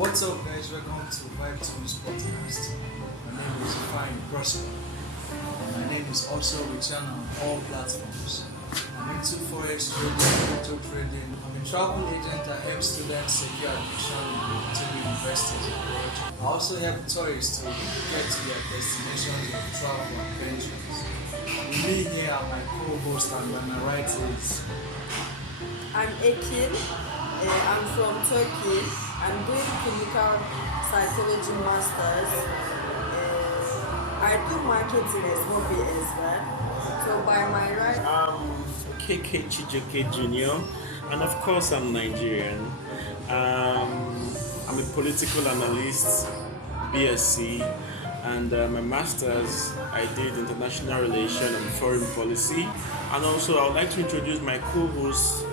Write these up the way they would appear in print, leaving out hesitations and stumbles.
What's up, guys? Welcome to Vibe Tunes Podcast. My name is Fine Prosper. My name is also returned on all platforms. I'm into forex trading, crypto trading. I'm a travel agent that helps students secure admission to universities abroad. I also help tourists to get to their destinations of travel adventures. With me here are my co-host and my right is I'm Ekin. I'm from Turkey. I'm doing clinical psychology masters. I do marketing as hobby as well. So by my right, I'm KK Chijioke Jr. and of course I'm Nigerian. I'm a political analyst, BSc, and my master's I did international relations and foreign policy. And also I would like to introduce my co-host.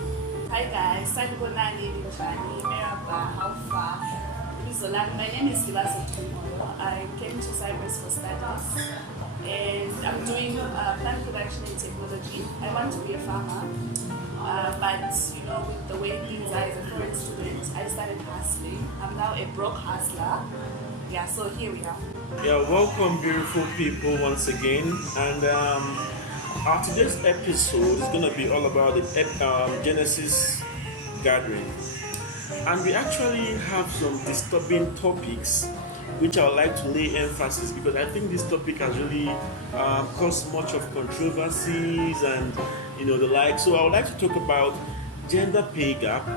Hi guys, Sanibonani Lubani, Merhaba, how far? My name is Silaso Tumoro. I came to Cyprus for studies and I'm doing plant production and technology. I want to be a farmer, but with the way things are as a foreign student, I started hustling. I'm now a broke hustler. Yeah, so here we are. Yeah, welcome beautiful people once again. And our today's episode is going to be all about the Genesis gathering. And we actually have some disturbing topics which I would like to lay emphasis because I think this topic has really caused much of controversies and the like. So I would like to talk about gender pay gap,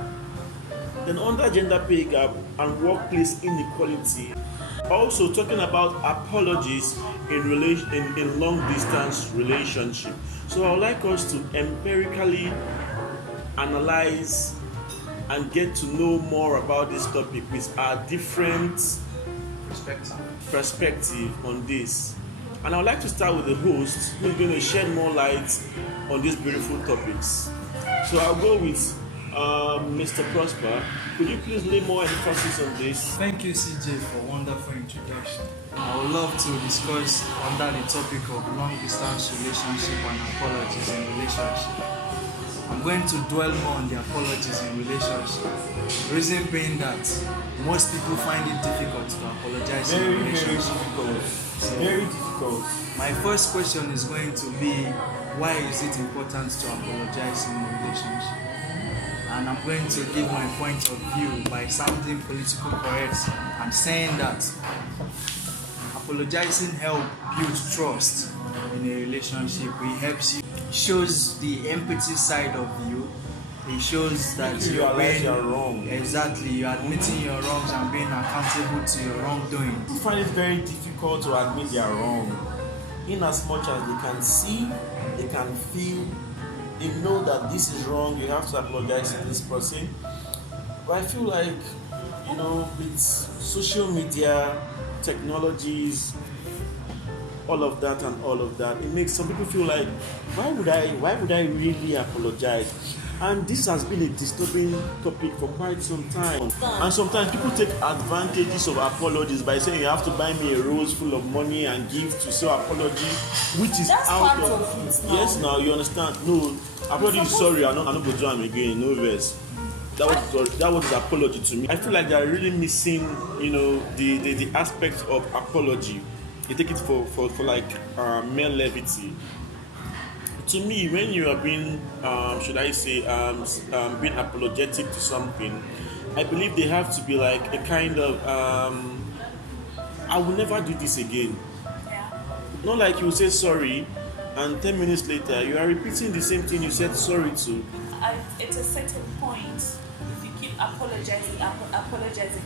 then under gender pay gap and workplace inequality. Also talking about apologies in long distance relationship. So I would like us to empirically analyze and get to know more about this topic with our different perspective on this. And I would like to start with the host who is going to shed more light on these beautiful topics. So I'll go with Mr. Prosper. Could you please lay more emphasis on this? Thank you, CJ, for a wonderful introduction. I would love to discuss under the topic of long distance relationship and apologies in relationship. I'm going to dwell more on the apologies in relationship. Reason being that most people find it difficult to apologize in relationship. Very difficult. My first question is going to be, why is it important to apologize in a relationship? And I'm going to give my point of view by sounding political correct and saying that apologizing helps build trust in a relationship. It helps you, shows the empathy side of you. It shows that you're wrong. Exactly, you're admitting your wrongs and being accountable to your wrongdoing. People find it very difficult to admit they are wrong. In as much as they can see, they can feel, they know that this is wrong, you have to apologize to this person. But I feel like, with social media, technologies, all of that, it makes some people feel like, why would I really apologize? And this has been a disturbing topic for quite some time. And sometimes people take advantages of apologies by saying you have to buy me a rose full of money and give to say apology, which is That's out part of it now. Yes, now you understand. No, apology is sorry, I'm not going to do them again, no verse. That was apology to me. I feel like they are really missing, the aspect of apology. They take it for mere levity. To me, when you are being, being apologetic to something, I believe they have to be like a kind of, I will never do this again. Yeah. Not like you say sorry, and 10 minutes later, you are repeating the same thing you said sorry to. At a certain point, if you keep apologizing,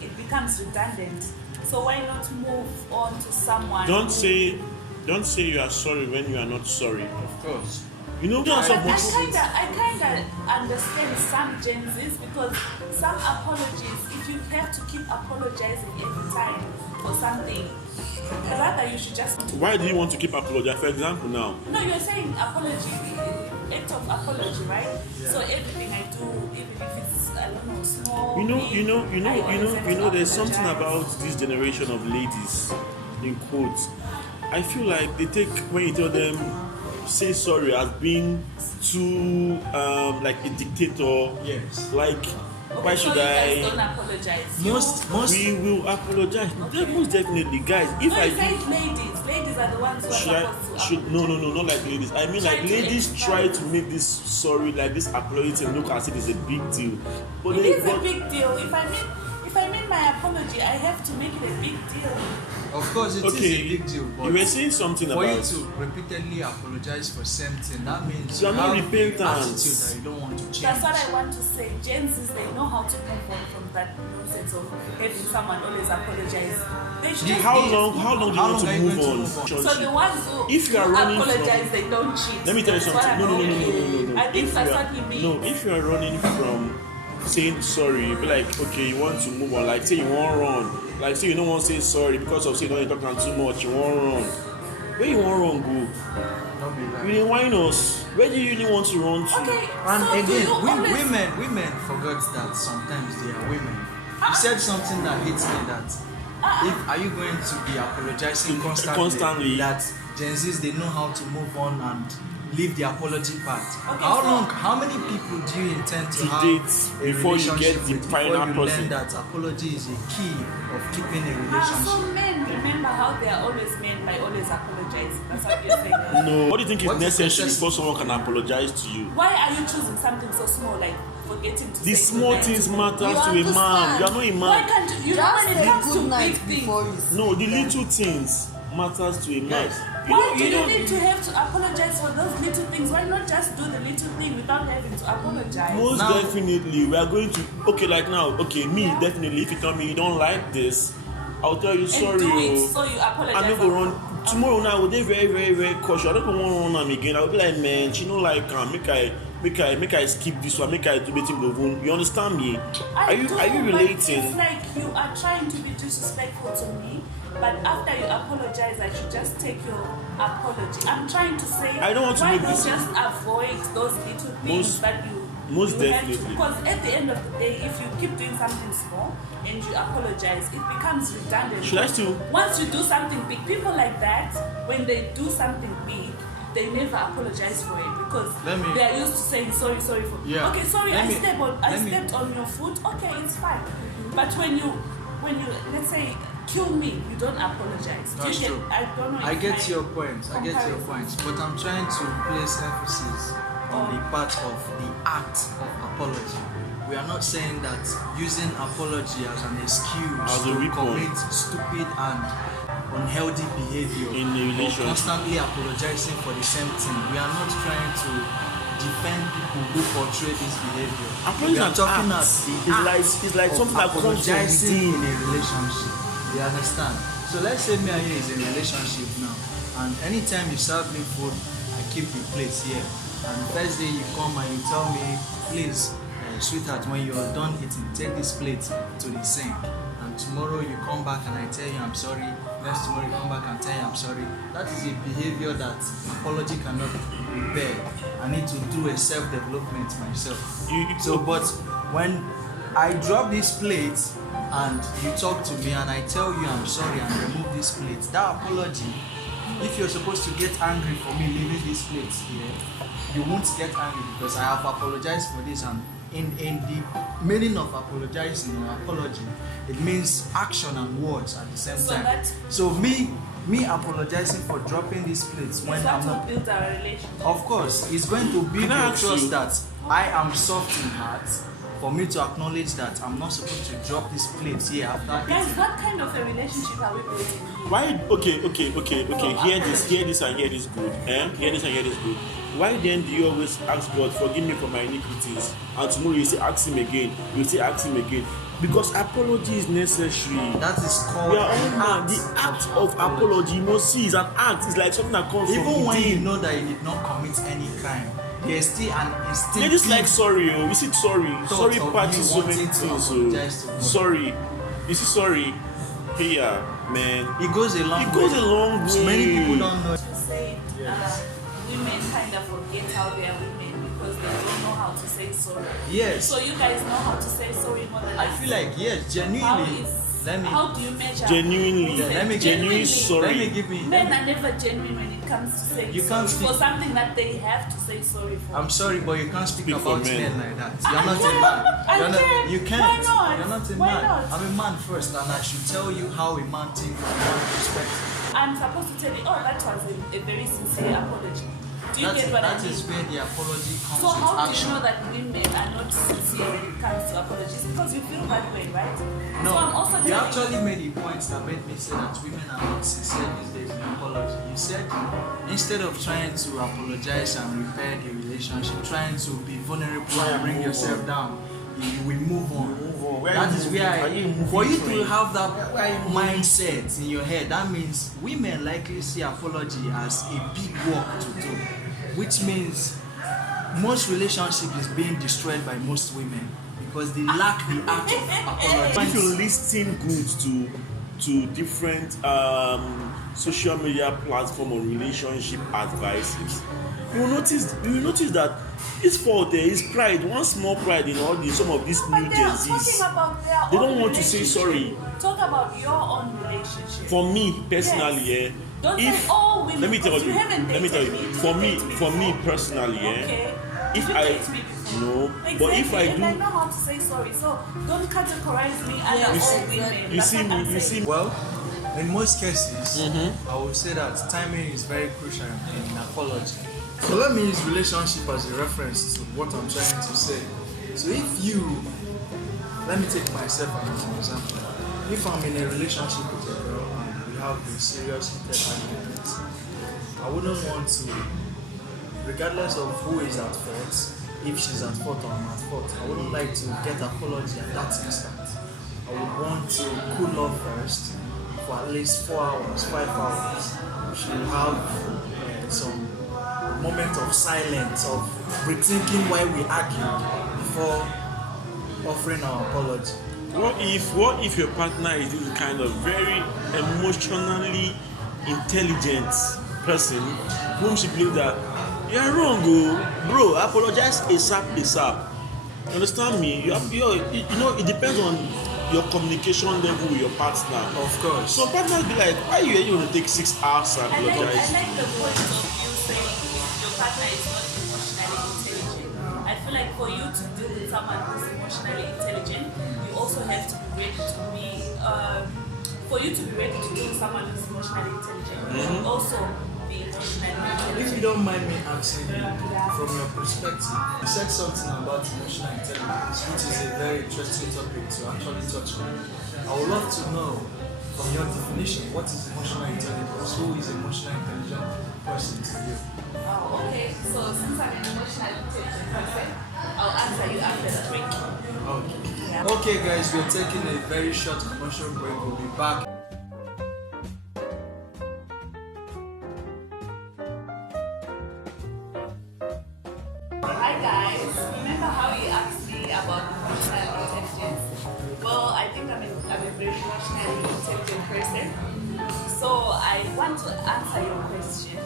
it becomes redundant. So why not move on to someone? Don't say you are sorry when you are not sorry. Of course. There are But some I kinda understand some Gen Zs because some apologies, if you have to keep apologizing every time for something, rather you should just. Why do you want to keep apologizing? For example, now. No, you're saying apology, act of apology, right? Yeah. So everything I do, even if it's small. There's something about this generation of ladies, in quotes. I feel like they take when you tell them say sorry as being too like a dictator. Yes. Like Why so should you guys I? don't apologize. Most We will apologize. Okay. Most definitely, guys. If No, I you do, said ladies. Ladies are the ones who are should I? supposed to Should no, not like ladies. I mean, Try like to ladies expand. try to make this sorry, like this apology thing look as if it's a big deal. But It is a big deal. If I mean my apology, I have to make it a big deal. Of course, it is Okay, a big deal. But you were saying something for you about. to repeatedly apologize for something, that means You are not have repentant. the attitude that you don't want to change. That's what I want to say. Gen Zs, they know how to move on from that nonsense of having someone always apologize. They should just How be- long? How long do you How want to long are you move going to on? move on? So the ones who If you are who running apologize, from- they don't cheat. Let me tell you That's what something. I'm No. saying. I think If that's you what are, he means. no, if you are running from saying sorry, you be like, okay, you want to move on. Like say you want run. Like say you don't want to say sorry because of say you don't talk too much. You want run. Where you want run go? Don't be You like. didn't whine us. Where do you really want to run to? Okay, And so do again, you always... women forget that sometimes they are women. You said something that hits me that if are you going to be apologizing constantly, that Gen Zs they know how to move on and leave the apology part. Okay, How many people do you intend to To have date a before you relationship get the with final before you person? learn that apology is a key of keeping a So relationship? men remember how they are always men by always apologize. That's what you're saying. No. What do you think is What is necessary necessary? before someone can apologize to you? Why are you choosing something so small like forgetting to The say small goodnight? things matters to a understand. man. You are not a Why man. can't you know Just when say it comes to good big night things? before you sleep. No, the little things matters to a man. Why do you need to have to apologize for those little things? Why not just do the little thing without having to apologize? Most Now- definitely, we are going to. Okay, like now, okay, me Yeah. definitely. If you tell me you don't like this, I'll tell you And sorry. do it Oh. so you apologize. I'm not gonna run tomorrow. Now, I will be very cautious. I don't want to run am again. I'll be like, man, she don't like make I skip this one. Make I do better go home. You understand me? I Are you do, but relating? It's like you are trying to be disrespectful to me, but after you apologize, I should just take your apology. I'm trying to say, I don't want to why make not this- just avoid those little things that you most you definitely. Because at the end of the day, if you keep doing something small and you apologize, it becomes redundant. Should I still? Once you do something big, people like that, when they do something big, they never apologize for it because Let me- they are used to saying sorry for. Yeah. Okay, sorry, Let I me- stepped stepped on your foot. Okay, it's fine. But when you let's say kill me, you don't apologize. That's you true. I don't know. I if get my your point. I get your comparison- point. But I'm trying to place emphasis on the part of the act of apology. We are not saying that using apology as an excuse As a to weapon. commit stupid and unhealthy behavior In a or relationship. constantly apologizing for the same thing. We are not trying to defend people who portray this behavior. Apology We are is talking act. as the It's like- act it's like of something that comes from apologizing within. in a relationship. You understand? So let's say me and you is in a relationship now, and anytime you serve me food, I keep the plates here. And the first day you come and you tell me, please, sweetheart, when you're done eating, take this plate to the sink. And tomorrow you come back and I tell you I'm sorry. Next tomorrow you come back and tell you I'm sorry. That is a behavior that apology cannot repair. I need to do a self-development myself. So, but when I drop this plate and you talk to me and I tell you I'm sorry and remove this plate, that apology, if you're supposed to get angry for me leaving this plate here, you won't get angry because I have apologized for this. And in the meaning of apologizing or apology, it means action and words at the same So time. that- So me apologizing for dropping these plates when It's I'm what not, will build our relationship. of course, it's going to build Can I your ask trust you- that I am soft in heart for me to acknowledge that I'm not supposed to drop these plates here after Guys, eating. what kind of a relationship are we building here? Why? Okay. Hear this and hear this good. Hear this and hear this good. Why then do you always ask God, forgive me for my iniquities? And tomorrow you say, ask him again. You say, ask him again. Because apology is necessary. That is called We are all an man. The act of apology, you must see, is an act. It's like something that comes from Even when you within. know that you did not commit any crime, there's still an instinct. Ladies like sorry, oh. You see, sorry. Thought Sorry of part you is so many wanting to things. apologize to Oh. God. Sorry. You see, sorry. Here, man. It goes a long way. It goes a long way. Many people don't know. To say women kind of forget how they are women because they don't know how to say sorry. Yes. So you guys know how to say sorry more than I us. feel like yes, How genuinely. is Let me- how do you measure? Genuinely. Yeah, let me- genuinely sorry. Let me give me. Men are never genuine when it comes to saying You sorry can't speak- for something that they have to say sorry for. I'm sorry, but you can't speak Speak for about men. men like that. I You're not a can. man. I You're not, can. you can't. Why not? You're not a Why man. not? I'm a man first, and I should tell you how a man thinks from a man's perspective. I'm supposed to tell you, oh, that was a very sincere apology. Do you get what I That mean? is where the apology comes So how with do you action. know that women are not sincere when it comes to apologies? Because you feel that way, right? No, So I'm also you telling actually made a point that made me say that women are not sincere these days in apology. You said instead of trying to apologize and repair the relationship, trying to be vulnerable and bring yourself down, you will move on. That is where for you to have that mindset in your head, that means women likely see apology as a big work to do, which means most relationship is being destroyed by most women because they lack the art of apology. If you listen good to different social media platform or relationship advices, you will notice that it's fault there is pride, one small pride in all some of these new But they are Gen talking Zs. about their They own don't want to say relationship. sorry. Talk about your own relationship. For me personally, Yes. Don't if say all women. let me tell because you, haven't let me tell you, dated me. for me personally, Okay. if Did you I date me before? no, Exactly. but if I and I do, know how to say sorry, so don't categorize me as Yes, all exactly. women. you That's see what I'm me, you saying. see. Well, in most cases, I would say that timing is very crucial in apology. So let me use relationship as a reference to what I'm trying to say. So if you, let me take myself as an example. If I'm in a relationship with a girl and we have a serious heated argument, I wouldn't want to, regardless of who is at fault, if she's at fault or I'm at fault, I wouldn't like to get apology at that instant. I would want to cool off first for at least 4 hours, 5 hours. We should have some moment of silence, of rethinking why we argued before offering our apology. What if your partner is this kind of very emotionally intelligent person whom she believes that you are wrong, bro, apologize ASAP. You understand me? It depends on your communication level with your partner. Of course. Some partners be like, why you going to take 6 hours to I like apologize? the point of you saying your partner is not emotionally intelligent. I feel like for you to deal with someone who's emotionally intelligent, you also have to be ready to be. For you to be ready to deal with someone who's emotionally intelligent, you should also be emotionally intelligent. If you don't mind me asking you, from your perspective, you said something about emotional intelligence, which is a very interesting topic to actually touch on. I would love to know, from your definition, what is emotional intelligence? Who is an emotional intelligent person to you? Oh, okay. So since I'm an emotionally intelligent person, I'll answer you after the break. Okay. Yeah. Okay, guys, we're taking a very short commercial break. We'll be back. Hi guys, remember how you asked me about emotional intelligence? Well, I think I'm a very emotionally intelligent person. So I want to answer your question.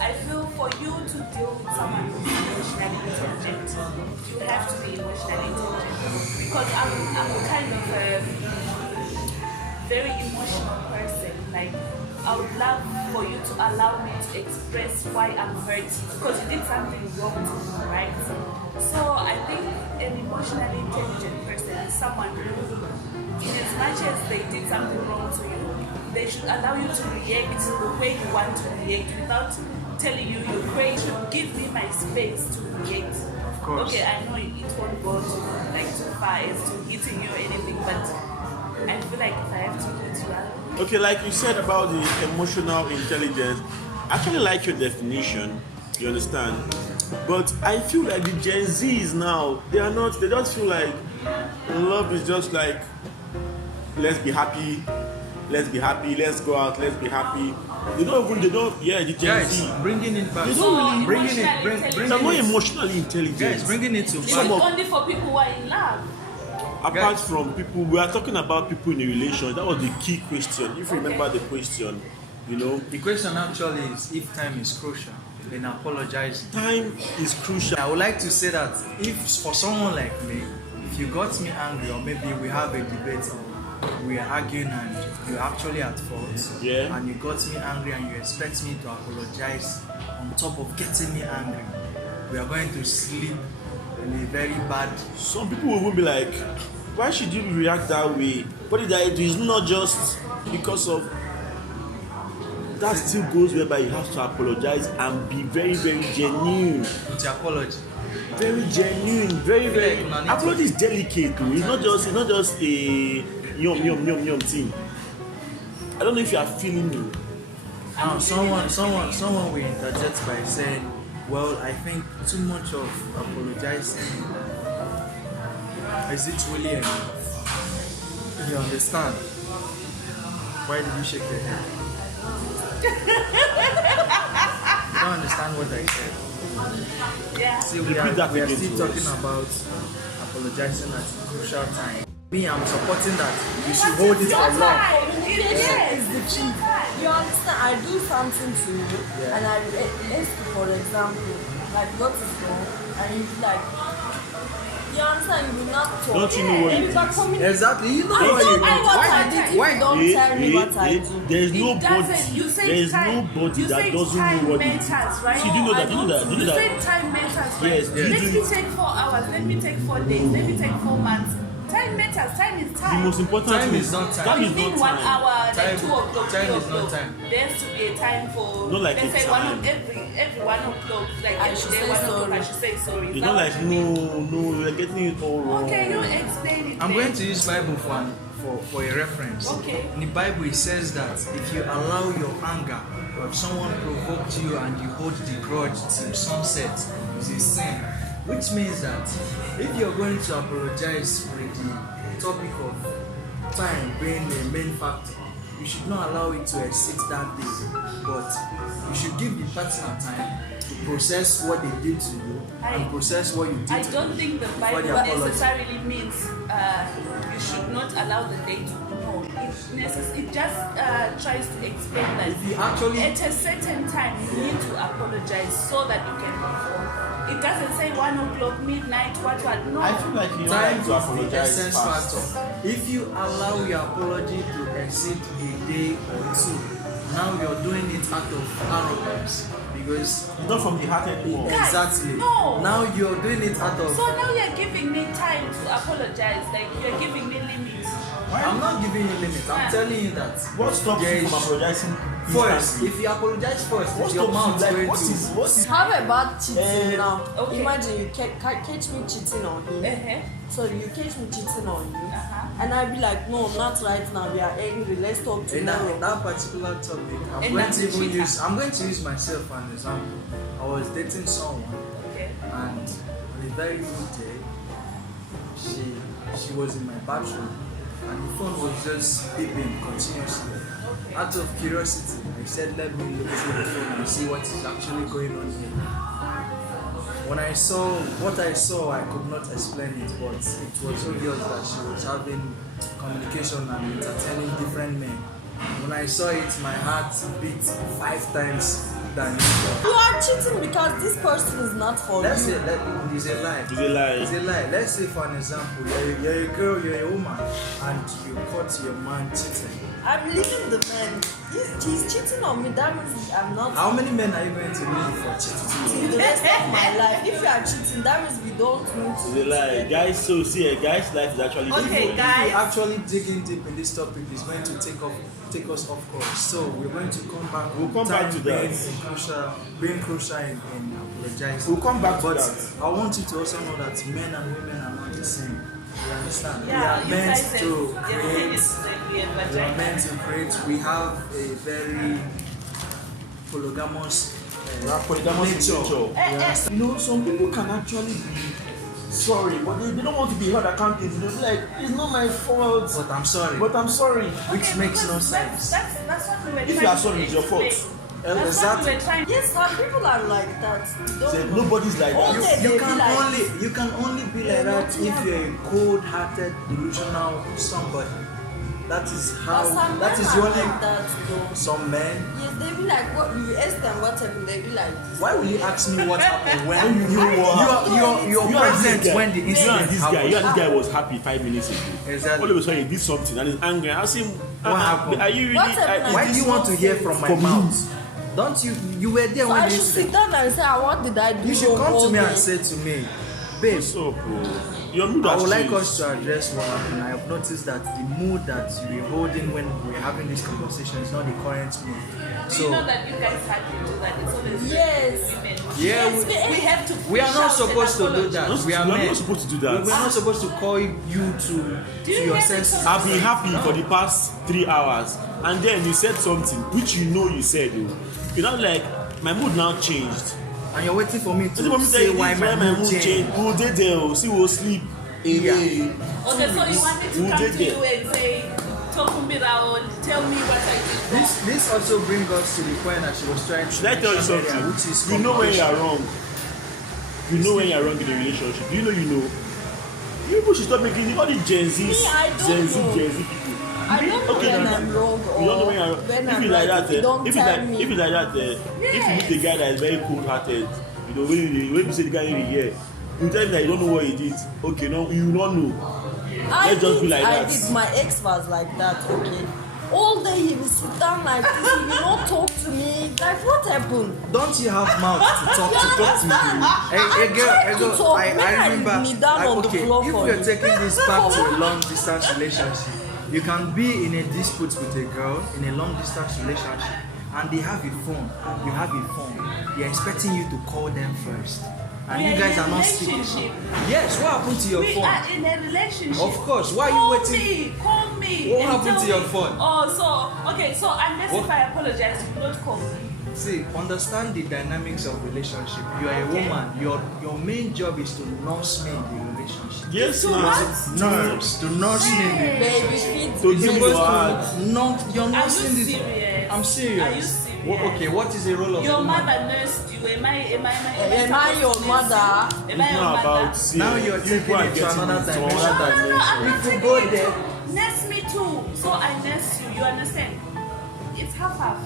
I feel for you to deal with someone who's emotionally intelligent, you have to be emotionally intelligent. Because I'm kind of a very emotional person. Like, I would love for you to allow me to express why I'm hurt because you did something wrong to me, right? So I think an emotionally intelligent person is someone who, in as much as they did something wrong to you, they should allow you to react the way you want to react without telling you you're crazy. You should give me my space to react. Of course. Okay, I know it won't go too far as to hitting you or anything, but I feel like if I have to hit you, I'll. Okay, like you said about the emotional intelligence, I actually like your definition, you understand? But I feel like the Gen Zs now, they don't feel like love is just like, let's be happy, let's go out, let's be happy. The Gen Guys, Z. bringing it back. They don't really bringing it, They're not emotionally intelligent. Guys, bringing it to It's Some of- only for people who are in love. Apart from people, we are talking about people in a relation. That was the key question. If you remember the question, The question actually is if time is crucial, then apologize. time is crucial. I would like to say that if for someone like me, if you got me angry or maybe we have a debate we are arguing and you're actually at fault, Yeah. and you got me angry and you expect me to apologize on top of getting me angry, we are going to sleep in a very bad. Some people will be like, why should you react that way? What did I do? It's not just because of that. Still goes whereby you have to apologize and be very, very genuine. With your apology. Very genuine, very. Apology is delicate too. It's not just a yum thing. I don't know if you are feeling me. Now someone will interject by saying, well, I think too much of apologizing, is it really enough? You understand? Why did you shake your head? You don't understand what I said. Yeah. See, Repeat that we are again still to talking us. about apologizing at a crucial time. Me, I'm supporting that. You should hold it for long. Communication is the key. You understand? I do something to you, and I ask you, for example, like what is wrong, and you be like, you understand? You will not talk. Don't you know what And it if I is? communicate, Exactly. You know I what don't you know what I did if you don't tell me what I do. There's It nobody. doesn't. You say There's time. nobody You that say doesn't time know what it is. matters, right? See, do you know that? Do you know that? Do you You know say that? time matters, right? Yes, do you Let do- me take 4 hours. Let me take 4 days. Let me take 4 months. Time matters. Time is The time. most important Time thing is not time. Time is Within not 1 time. hour, then Time- 2 o'clock, time 3 is not o'clock. time. There has to be a time for, Not like let's a say, time. every 1 o'clock, like I every should day, say 1 o'clock, sorry. I should say sorry. Is It's that not what like you mean? no, you're getting it all wrong. Okay, you explain it. I'm then. going to use Bible for a reference. Okay. In the Bible, it says that if you allow your anger, or if someone provoked you and you hold the grudge till sunset, it's a sin. Which means that if you're going to apologize with the topic of time being the main factor, you should not allow it to exceed that day. But you should give the person time to process what they did to you and process what you did I to don't them. think the before Bible they apologize. necessarily means you should not allow the day to know. It just tries to explain that If you actually at a certain time you need to apologize so that you can move on. It doesn't say 1 o'clock, midnight, what. No. I feel like you time have is to the apologize essence fast. factor. If you allow your apology to exceed a day or two, now you're doing it out of arrogance because It's not from the heart anymore. Guys, exactly. no. Now you're doing it out of. So now you're giving me time to apologize, like you're giving me limits. I'm not giving you limits. I'm telling you that. What stops there you is- from apologizing First, instantly? if you apologize first, What if your stops mouth you? Like, going what to. is How about cheating now? Okay. Imagine you catch me cheating on him. Uh-huh. So you catch me cheating on you, Uh-huh. and I be like, no, not right now. We are angry. Let's talk In tomorrow. that particular topic, I'm And going that's to the even cheater. I'm going to use myself as an example. I was dating someone. Okay. And on a very good day, she was in my bathroom and the phone was just beeping continuously. Out of curiosity, I said, let me look through the phone and see what is actually going on here. When I saw what I saw, I could not explain it, but it was obvious that she was having communication and entertaining different men. When I saw it, my heart beat 5 times than usual. You are cheating because this person is not for Let's you. say that it's a lie. It's a lie. It's a lie. Let's say for an example, you're a girl, you're a woman, and you caught your man cheating. I'm leaving the man. He's cheating on me. That means I'm not. How many men are you going to leave for cheating? Till the rest of my life. If you are cheating, that means we don't need to. It's a lie. Guys, so see, a guy's life is actually Okay, different. guys. If we actually digging deep in this topic, is going to take us off course. So we're going to come back. We'll come back to that. Being crucial in apologizing. We'll come back to But that. I want you to also know that men and women are not the same. You understand? Yeah, we you are meant guys to said create. we are We are vagina. meant to create. We have a very polygamous We are polygamous in nature. You understand? You know, some people can actually be sorry, but they don't want to be held accountable. They'll be like, it's not my fault, But I'm sorry. but I'm sorry. Which makes no sense. That's what we were If trying you are to sorry, it's your fault. explain. That's what we were trying. Yes, some people are like that. You don't Say, know. nobody's like All that. day You they can be like, you can only be like that if you're a cold-hearted, delusional somebody. That is But how. some That men is are the only. like that though. Some men. Yes, they be like, what you ask them what happened, they be like this. Why will you ask me what happened when you knew I what don't happened? You're You are present this guy. when the You and incident this guy, happened. you and this guy was happy 5 minutes ago. Exactly. All of a sudden he did something and he's angry. I asked him, What happened? Are you really? What happened? Why do you want to hear from my From mouth? Don't you? You were there So when I the should sit incident. down and say, what did I do? You should come to me wrong and here?" say to me, babe, What's up, bro? Your mood I has would like changed. us to address what happened. I have noticed that the mood that you were holding when we were having this conversation is not the current mood. Do you know that you guys had to do that? It's always Yes. women. Yeah, Yes, we have to. we are not push out supposed an to do apology. that. Not- We are we are men. not supposed to do that. We're not supposed to call you to Do you your hear senses. the I've been happy for the past 3 hours, and then you said something which you know you said. Oh. You know, like my mood now changed. And you're waiting for me This is what to me say tell you, why this my is why mood changed. We will dey there. Oh. See, we'll sleep. Yeah. Okay, so you want me to Who come did to you that? and say, Tokumbira, or tell me what I did. This also brings us to the point that she was trying to Should I tell you mention something? earlier, which is You know when you are communication. wrong. You know when you are wrong in a relationship. Do you know you know? You people should stop making all the Gen Z's, Me, I don't Gen Z, know. Gen Z people. I don't know Okay, when no, no. I'm wrong or You don't know when you're when if I'm you like right. that, If you don't if you tell like, me. if you like that, if you meet a guy that is very cold-hearted, you know when you say the guy in the year, you tell him that you don't know what he did. Okay, no, you don't know. Let's just be like I that. did. My ex was like that. Okay. All day he will sit down like this. He will not talk to me. Like what happened? Don't you have mouth to talk You to you? understand? Hey, I'm trying to talk. When I remember. kneel down on the okay, floor if for you're you. taking this back to a long distance relationship, you can be in a dispute with a girl in a long distance relationship, and they have a phone. You have a phone. They're expecting you to call them first, and We you are guys in a are not speaking. relationship. Yes. What happened to your We phone? are in a relationship. Of course. Why are you Call waiting? Call me. What and happened tell to your me. phone? Oh, so okay. So unless What? if I apologize, you don't call me. See, understand the dynamics of relationship. You are a Okay. woman. Your main job is to nurse me in the relationship. Yes, To now. what? Nurse, to nurse me in the Baby relationship. feet. To You're give supposed your to heart. not. You're Are you nursing this. serious? I'm serious. Are you serious? Okay, what is the role of Your woman? mother nursed you. Am I Am supposed I your to mother? nurse you? Am I It's your not mother? about see, Now you're you taking people are it to getting another to dimension. another No, I'm dimension. not If you taking go it. there- Nurse me too. So I nurse you. You understand? It's half.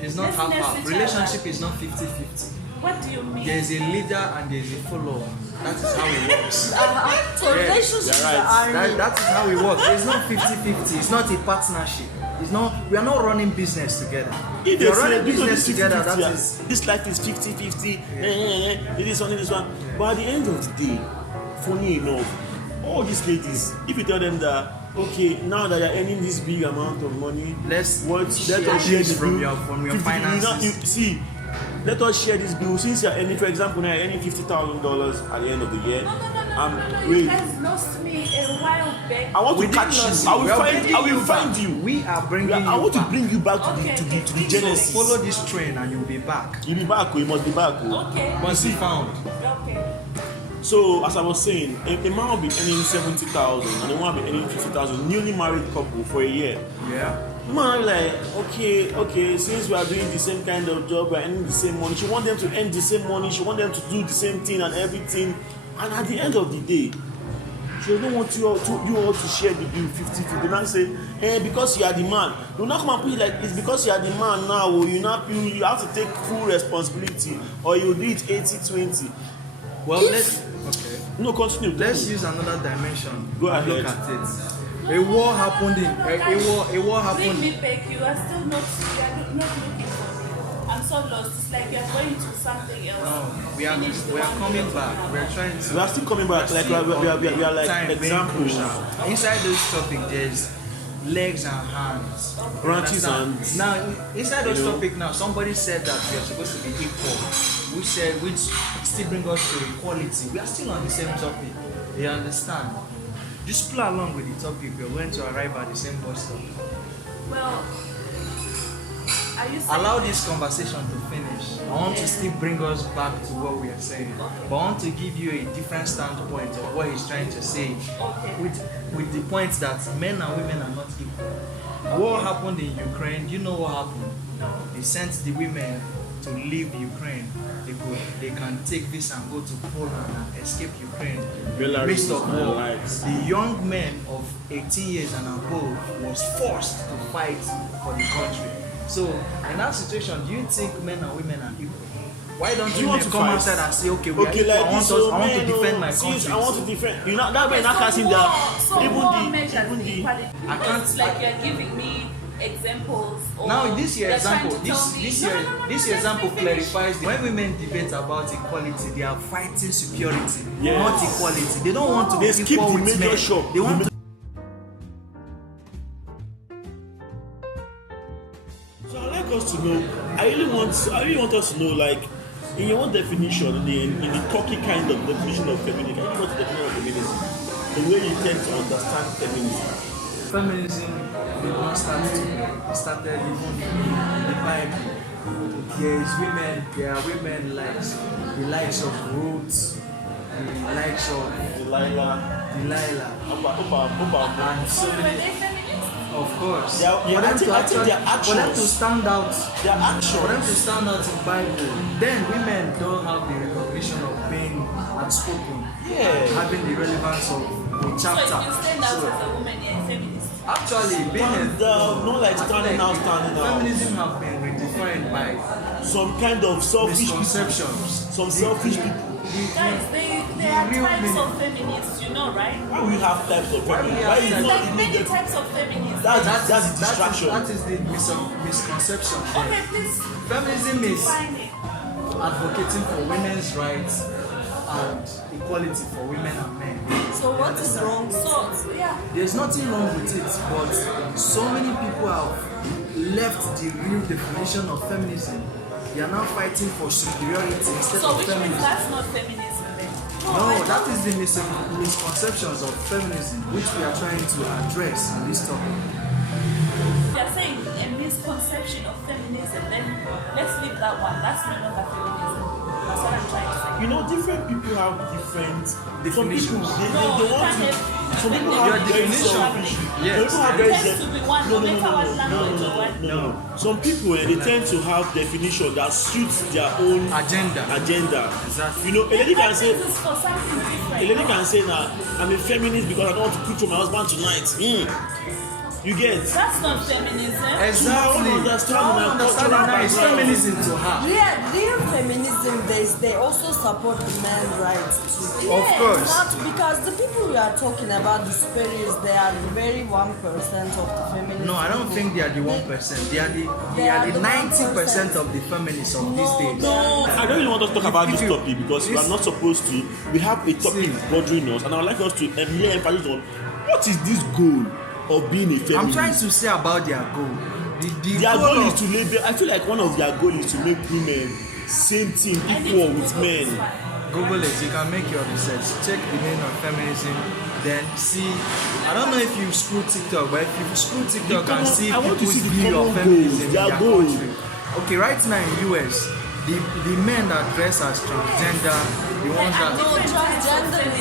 It's not Let's half nurse half. each Relationship other. is not 50-50. What do you mean? There's a leader and there's a follower. That is how it works. So Yes, relationships you're right. are That is how it works. It's not 50-50. It's not a partnership. It's not. We are not running business together. If We they are running say this business is together. 50-50, That is. this life is 50-50, this one, this one. But at the end of the day, funny enough, all these ladies, if you tell them that, okay, now that you're earning this big amount of money, Let's let share us share this the from bill. your 50, finances. you see, let us share this bill. Since you're earning, for example, now you're earning $50,000 at the end of the year. No. Wait, You guys lost me a while back. I want We to didn't catch lose you. you. I will We are find. bringing I will you find back. you. We are bringing I you want to back. bring you back to Okay, the okay. to the Genesis. Follow this train and you'll be back. You'll be back. Oh, you must be back. Oh. Okay. Must be found. Okay. So as I was saying, a man will be earning 70,000 and a woman will be earning 50,000. Newly married couple for a year. Yeah. Man, like, okay, since we are doing the same kind of job, we are earning the same money. She want them to earn the same money. She want them to do the same thing and everything. And at the end of the day, she don't want you all to share the bill 50-50. They now say, because you are the man. Do not come and put it like it's because you are the man now. Or you have to take full responsibility, or you do it 80-20. Well, let's. Okay. No, continue. Let's use another dimension. Go and ahead. Look at it. A war happened in. A war Bring happened. me back. You are still not looking for me. I'm so lost. It's like you're going to something else. No, we are Finish the one coming you're back. talking We are about. trying to. We are still coming back. Like we are like Time being examples. crucial. Inside this topic, there's legs and hands. Branches You and understand? Now, inside those you know. topic now, somebody said that we are supposed to be equal, which still bring us to equality. We are still on the same topic. You understand? Just play along with the topic. We're going to arrive at the same bus stop. Well, are you saying Allow this conversation to finish. I want to still bring us back to what we are saying, but I want to give you a different standpoint of what he's trying to say. Okay. With the point that men and women are not equal. What happened in Ukraine? Do you know what happened? No. They sent the women to to leave Ukraine, they can take this and go to Poland and escape Ukraine. Midst of war, the young men of 18 years and above was forced to fight for the country. So in that situation, do you think men and women are equal? Why don't you men come outside and say, okay, like I want to defend my country? I want to defend. You know that way, not casting that. I can't. It's like you're giving me examples. Now this year example, this year example clarifies when women debate about equality, they are fighting superiority, not equality. They don't want to be equal with men. They want to. So I like us to know. I really want us to know, like, in your own definition, in the Turkey kind of definition of feminism, I really want the definition of feminism, the way you tend to understand feminism. Feminism did not started even in the Bible. There are women like the likes of Ruth, the likes of Delilah, and so many. Of course. For them to stand out, their actions. For them to stand out in the Bible, then women don't have the recognition of being outspoken, having the relevance of the chapter. So if you stand out as a woman, you're a feminist. Actually, being not like standing out. Feminism have been redefined by some kind of selfish misconceptions. Some selfish people. Guys, there are types of feminists, you know, right? Why we have types of feminists? There's like many types of feminists. That's the distraction. That is the misconception. Okay, please. Feminism is advocating for women's rights and equality for women and men. So what is wrong? So yeah. There's nothing wrong with it, but so many people have left the real definition of feminism. They are now fighting for superiority instead of feminism. So which means that's not feminism then? No, that is the misconceptions of feminism which we are trying to address in this topic. You're saying a misconception of feminism, then let's leave that one. That's no longer feminism. That's what I'm trying to say. You know, different people have different definitions. Some people have very selfish. Yes. No. Some people they tend to have definition that suits their own agenda. Exactly. You know, a lady can say, "Nah, I'm a feminist because I don't want to cook for my husband tonight." You get? That's not feminism. Exactly. It's feminism to her. Real feminism, they also support the men's rights too. Of course. Not because the people we are talking about, the spirits, they are the very 1% of the feminists. No, I don't think they are the 1%. They are the 90% of the feminists of these days. No, I don't really want us to talk about this topic because we are not supposed to. We have a topic bothering us, and I would like us to lay emphasis on what is this goal of being a feminist. I'm trying to say about their goal. Their goal is to label. I feel like one of their goals is to make women same thing equal with men. Google it. You can make your research. Check the meaning of feminism. Then see. I don't know if you scroll TikTok, but if you scroll TikTok and see people's view of feminism in their country. Okay, right now in US, the men that dress as transgender, the ones that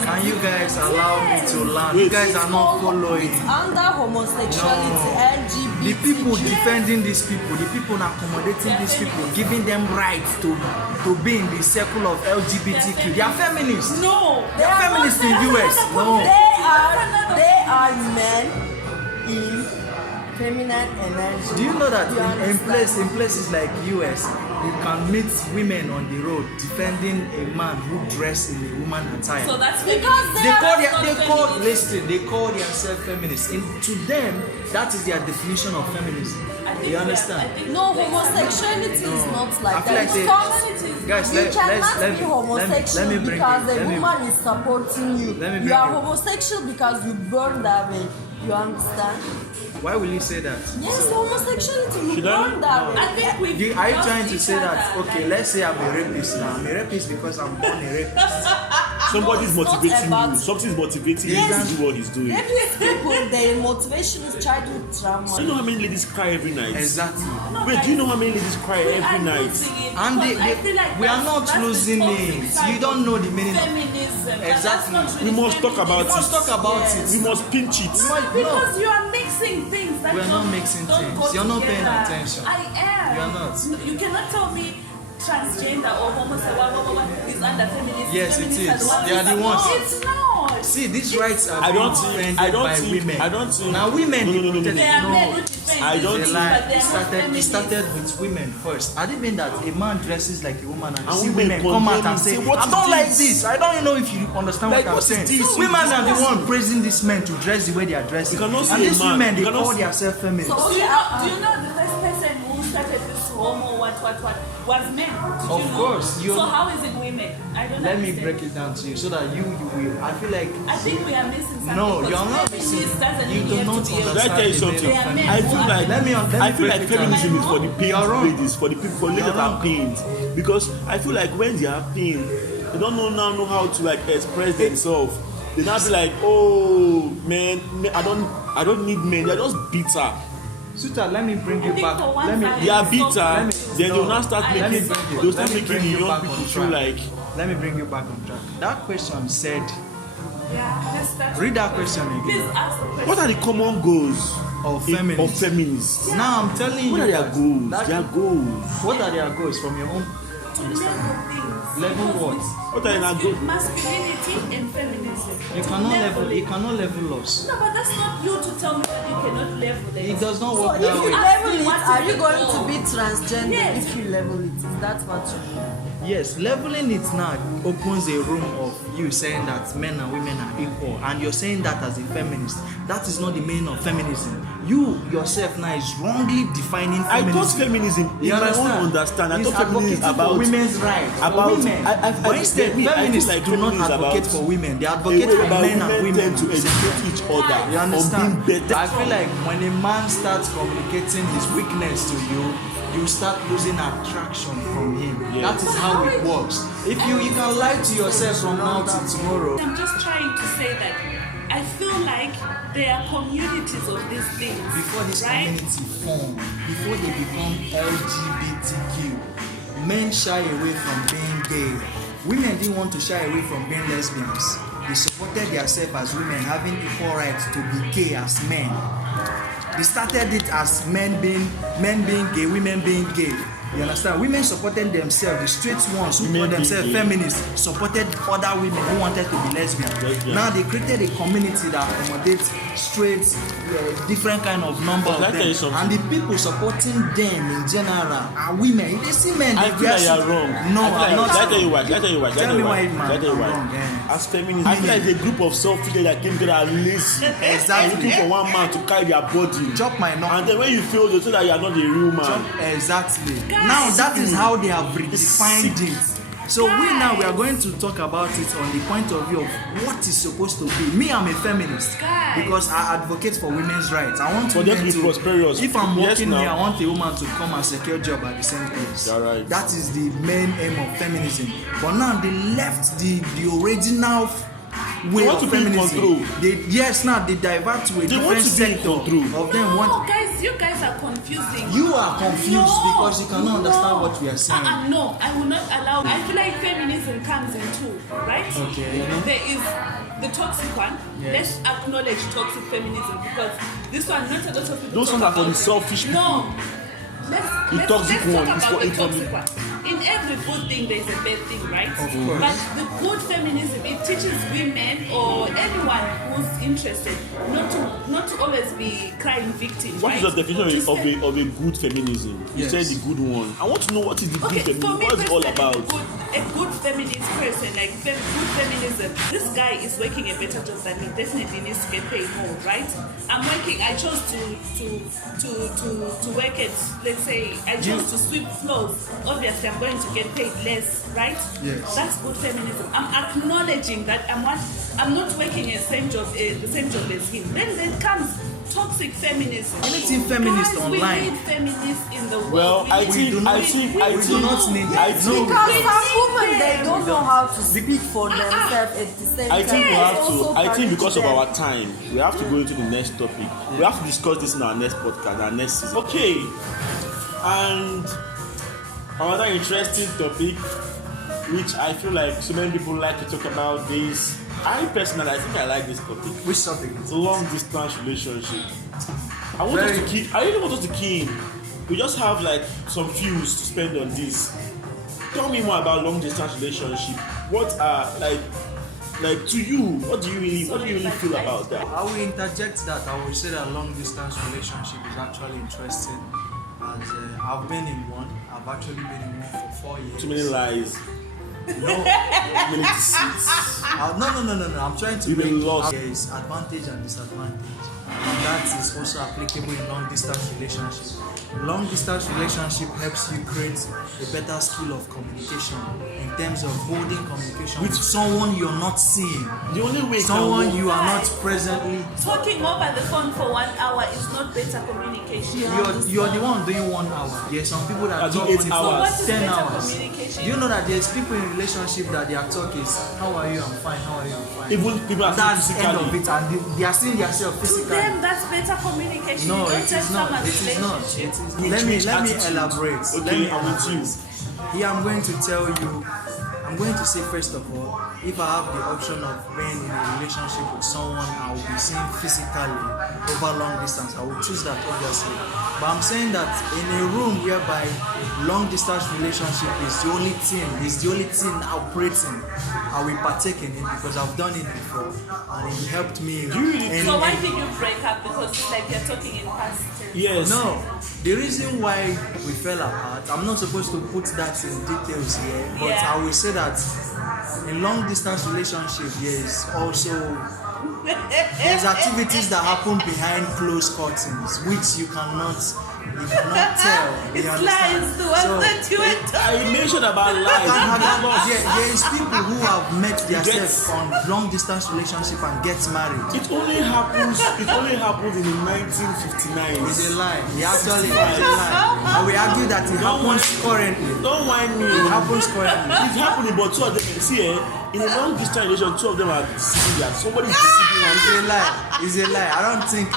can you guys allow me to learn? You guys are not following. Under homosexuality, LGBT. The people defending these people, the people accommodating these people, giving them rights to be in the circle of LGBTQ. They are feminists. No, they are feminists in US. No, they are men in feminine energy. Do you know that in places like US, you can meet women on the road defending a man who dressed in a woman attire? So that's because they call themselves feminists. To them, that is their definition of feminism. You understand? No, homosexuality is not like that. Guys, you cannot be homosexual because a woman is supporting you. You are homosexual because you burn that way. You understand? Why will you say that? Yes, homosexuality, you burn that way. I think we are you trying to say that, okay, let's say I'm a rapist now. I'm a rapist because I'm born a rapist. Somebody's motivating you. Something's motivating you to do what he's doing. Rapist people, their motivation is childhood trauma. Do you know how many ladies cry every night? Exactly. Wait, do you know how many ladies cry every night? And we are not losing names. You don't know the meaning of feminism. Exactly. We must talk about it. We must talk about it. We must pinch it. Because you are mixing things that we are not mixing things. You're not paying attention. I am. You are not. You cannot tell me transgender or homosexual is under feminism. Yes, it Feminists is. are They are the no, ones. it's not. See, these rights are I being don't think- defended I don't by think- women. I don't think- Now women No, no, no, no, protected- no. They are no. men who defend I don't these They think- things, lie. but they It are not started feminists. with women first. I didn't mean that a man dresses like a woman and And see women women come out condemn and it. say, Say, what I is don't like this? this. I don't know if you understand Like, what I'm what is saying. this? Women are the Disgusting. one praising these men to dress the way they are dressing. You cannot And see a these man. women, they You cannot call see- themselves feminists. So do you know the first person who started this homo what was men? Did Of you know? course, you- So how is it women? I don't Let me understand. break it down to you so that you will. I feel like I think we are missing something. no, because you're not feminist missing. doesn't You mean do have not to be a Let me tell you understand the something. meaning of men. I feminism. feel like Let me I feel break like it down. feminism is for the pain You're wrong. ladies, for the people, for ladies You're that are wrong. pained. Because I feel like when they are pained, they don't know how to like express themselves. They now be like, oh man, I don't need men. They're just bitter. Suta, let me bring you think back. for one Let me. side- They are So- bitter. Let me- Then no. they'll now start Let making. me bring you- They'll let start me making bring the you young back people on feel track. like. Let me bring you back on track. That question said. Yeah, let's start. Read that question Please again. ask the question. What are the common goals Of of feminists. feminists? Now I'm telling you. What are their that- goals? that- Their goals. What are their goals from your own To understanding? level things. Level Because what? What are their goals? Masculinity and feminism. You To cannot level. it. You cannot level us. No, but that's not you to tell me that you cannot level it. It does not So work if that you way. level it, What are is you the going to goal? be transgender Yes. if you level it? Is that what you mean? Yes, leveling it now opens a room of you saying that men and women are equal, and you're saying that as a feminist. That is not the meaning of feminism. You yourself now is wrongly defining I feminism. thought feminism, You in my own understand? understand, I It's thought feminism is advocating for about women's rights. about- for women. I but instead, me, I feel feminists like do not feminism is advocate about for women. They a advocate way for whereby men and women. tend to at the same time. educate each other You understand? on being better. I feel like when a man starts communicating his weakness to you, you start losing attraction from him. Yes. That is how it works. If you can lie to yourself from now to tomorrow. I'm just trying to say that I feel like there are communities of these things. Before this right? community form, before they become LGBTQ, men shy away from being gay. Women didn't want to shy away from being lesbians. They supported themselves as women having equal rights to be gay as men. They started it as men being gay, women being gay. You understand? Women supported themselves. The straight ones who Women called being themselves gay. feminists supported other women who wanted to be lesbian. Lesbian. Now they created a community that accommodates straight, different kind of number But of let me tell you them. something. And the people supporting them in general are women. If they see men, I they feel like wear you're suit. wrong. No, I feel I'm like, not. Let me tell you why. Let me tell you why. Tell me why, man. Let me tell you I'm why. wrong, yeah. As feminists, I feel like it's a group of selfish that came together and lazy. Exactly. Looking for one man to carry their body. Chop my knuckle. And then when you feel they say that you are not a real man. Exactly. Guys, Now that is how they have redefined sick. it. So we are going to talk about it on the point of view of what is supposed to be. Me, I'm a feminist Guys. because I advocate for women's rights. I want For them to women be prosperous. If I'm Yes, working now. here, I want a woman to come and secure job at the same place. You're right. That is the main aim of feminism. But now they left the original way want of to be in feminism. control. Now they divert to a They different want to be in sector control. of them. No, Want guys, you guys are confusing. you are confused because you cannot understand what we are saying. No, I will not allow. I feel like feminism comes in two, right? Okay. There is the toxic one. Yes. Let's acknowledge toxic feminism because this one, not a lot of people. Those talk ones are for about the it. selfish people. No. Let's toxic talk one is about for the it for toxic the- one. In every good thing, there is a bad thing, right? Of course. But the good feminism, it teaches women or anyone who's interested not to always be crying victim. What right? is the definition To spend- of a good feminism? You Yes. said the good one. I want to know what is the Okay, good for feminism. me What is it all personally, about? a good feminist person, like good feminism, this guy is working a better job than me, definitely needs to get paid more, right? I'm working, I chose to work at, let's say, I chose to sweep floors, obviously I'm going to get paid less, right? Yes. That's good feminism. I'm acknowledging that I'm not working the same job as him. Then comes toxic feminism. Anything feminist Guys, online. we need feminists in the world. Well, We I need- think do not- I think we do not need I it. think Because We some need women they them. don't know how to speak for themselves at the same I time. think we It's have also to. I think because of parent our time, we have to go into the next topic. We have to discuss this in our next podcast, our next season. Okay, and another interesting topic, which I feel like so many people like to talk about, is I personally, I think I like this topic. Which topic? It's a long distance relationship. I want us Very- to key. I really want us to key in. We just have like some views to spend on this. tell me more about long distance relationship. What are like to you? What do you really feel about that? I will interject that. I will say that long distance relationship is actually interesting. As I've been in one. I've actually been in one for 4 years. Too many lies. No. Too many deceits. No. I'm trying to You've been make lost. there is advantage and disadvantage. And that is also applicable in long distance relationship. Long distance relationship helps you create a better skill of communication in terms of holding communication with someone you're not seeing. The only way Someone you are not presently. Talking over the phone for 1 hour is not better communication. You're the one doing 1 hour. There's some people that talk 8 on the hours. phone What is 10 better hours. communication? Do you know that there's people in relationship that their talk is how are you? I'm fine. How are you? I'm fine. Even people are That's the end of physically. it, and they are seeing themselves To physically. them, that's better communication. No, You don't it tell is not. someone's It is not. relationship. Let me Attitude. elaborate. Okay, Let me I'm with you. elaborate. Here I'm going to tell you. I'm going to say first of all, if I have the option of being in a relationship with someone I will be seeing physically over long distance, I will choose that obviously. But I'm saying that in a room whereby long distance relationship is the only thing operating, I will partake in it because I've done it before and it helped me. So why did you break up? Because it's like you're talking in past tense. Yes. No, the reason why we fell apart, I'm not supposed to put that in details here, but Yeah. I will say that in long distance relationship there is also there's activities that happen behind closed curtains which you cannot tell. You It's understand? lies, the ones that you were talking. I mentioned about lies. There is people who have met themselves on long distance relationship and get married. It only happens in 1959. It's a lie. It actually is a lie. And we argue that it happens currently. Don't whine me. It happens currently. It's happening, but two of them, see, in a long distance relation, two of them are deceiving that somebody is deceiving one. It's a lie. It's a lie. I don't think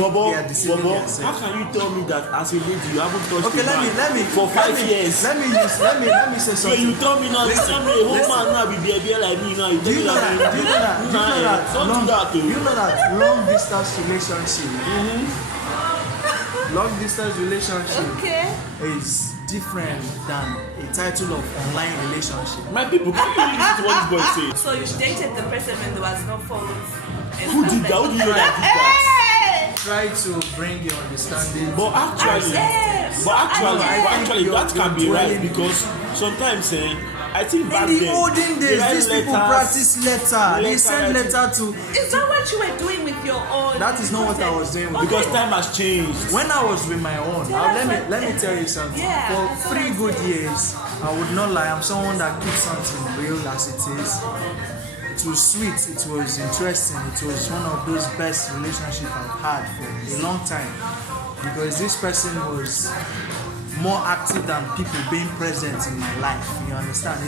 Bobo, they are deceiving how themselves. can you tell me that as a lady you haven't touched Okay, a man let me for 5 years? Let me say Yeah, something. you tell me now. Listen, Tell me a whole listen. man now be beer like me now. You Do tell you me know that? that. Do you know that? Do you know that? Don't do that to You know that long distance relationship. Long distance relationship Okay. is different than a title of online relationship. My people, can you listen to what this boy say? So you dated the person when there was no phones. and Who stuff did that? Who like did you know that did that? Try to bring your understanding. But actually, that can be right because sometimes I think back In the then, olden they days, write these people letters. practice letter. They send Letter letter to. Is that what you were doing with your own? That is not what I was doing with Because time has changed. When I was with my own, let me tell you something. Yeah, that's For what 3 I'm good saying. years, I would not lie. I'm someone that keeps something real as it is. It was sweet. It was interesting. It was one of those best relationships I've had for a long time because this person was more active than people being present in my life. You understand?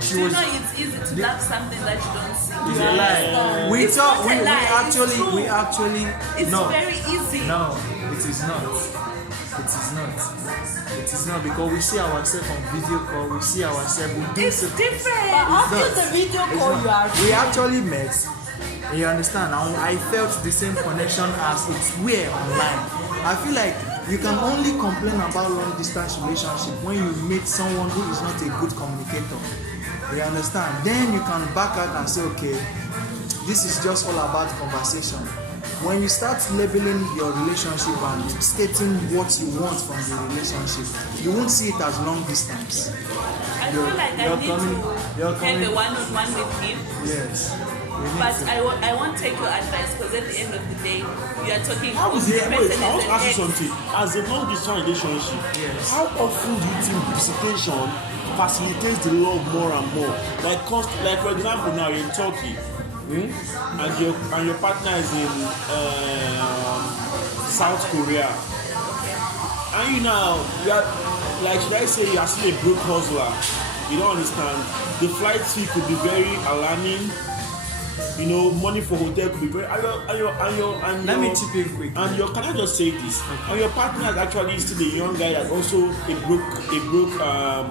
She You was. know it's easy to love something that you don't see. It's a lie. We It's talk. not a We lie, it's true. actually. It's No. very easy. No, it is not. It is not. It is not because we see ourselves on video call. We see ourselves. We do It's certain- different. After not. the video It's call, not. you are. We actually met. You understand? And I felt the same connection as it were online. I feel like you can only complain about long distance relationship when you meet someone who is not a good communicator. You understand? Then you can back out and say, okay, this is just all about conversation. When you start labeling your relationship and stating what you want from the relationship, you won't see it as long distance. I feel like I need you're to have a one-on-one with him. Yes. You need But to. I won't take your advice because at the end of the day, you are talking How is the it? Wait, person I want is to an ask you ex. something. As a long distance relationship, Yes. how often do you think visitation facilitates the love more and more? Like for example, now you're in Turkey, and your partner is in South Korea, and you are like, should I say, you are still a broke hustler. You don't understand. The flight fee could be very alarming. You know, money for hotel could be very. Let me chip in quick. And your, can I just say this? And your partner is actually still a young guy that's also a broke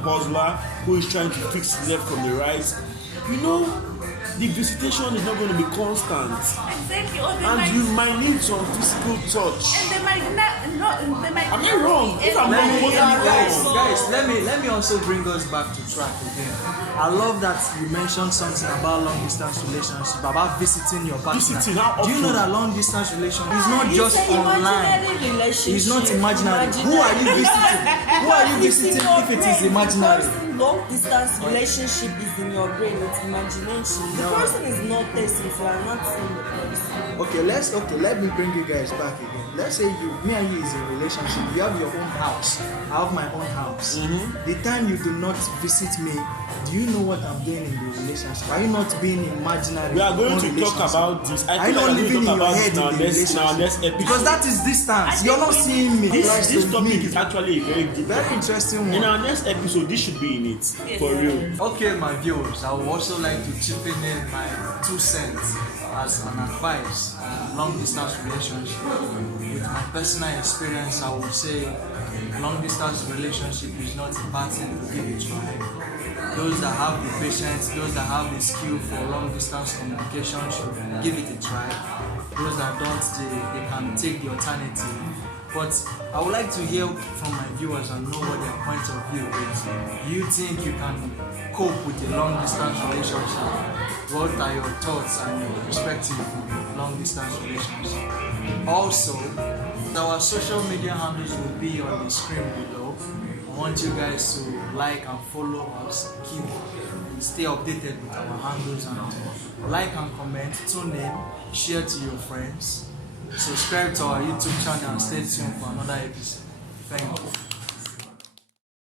hustler who is trying to fix the left from the right. You know, the visitation is not going to be constant. Exactly. Or they And might, you might need some physical touch. and they might not, they might Am I wrong? If I'm Let wrong, me, what am I wrong? guys, let me also bring us back to track again. I love that you mentioned something about long distance relationship, about visiting your partner. Visiting, how Do you know often? that long distance relationship is not just It's an online? imaginary relationship. It's not imaginary. Who are you visiting? Who are you visiting if it is imaginary? Long distance relationship is in your brain, it's imagination. The No. person is not there if you are not seeing the person. Okay, let me bring you guys back again. Let's say me and you is in a relationship. You have your own house. I have my own house. The time you do not visit me, do you know what I'm doing in the relationship? Are you not being imaginary? We are going in to relationship? talk about this. I Are feel you like not we're living going to in talk your about head this in the in our relationship? next episode. Because that is distance. You're not seeing me. This with topic me. is actually a very deep Very topic. interesting In one. our next episode, this should be in it. For real. Okay, my viewers, I would also like to chip in my 2 cents as an advice on long distance relationship. With my personal experience, I would say long distance relationship is not a bad thing to give a try. Those that have the patience, those that have the skill for long distance communication should give it a try. Those that don't, they can take the alternative. But I would like to hear from my viewers and know what their point of view is. Do you think you can cope with a long distance relationship? What are your thoughts and your perspective on long distance relationship? Also, our social media handles will be on the screen below. I want you guys to like and follow us, stay updated with our handles, and like and comment, tune in, share to your friends. Subscribe to our YouTube channel and stay tuned for another episode. Thank you.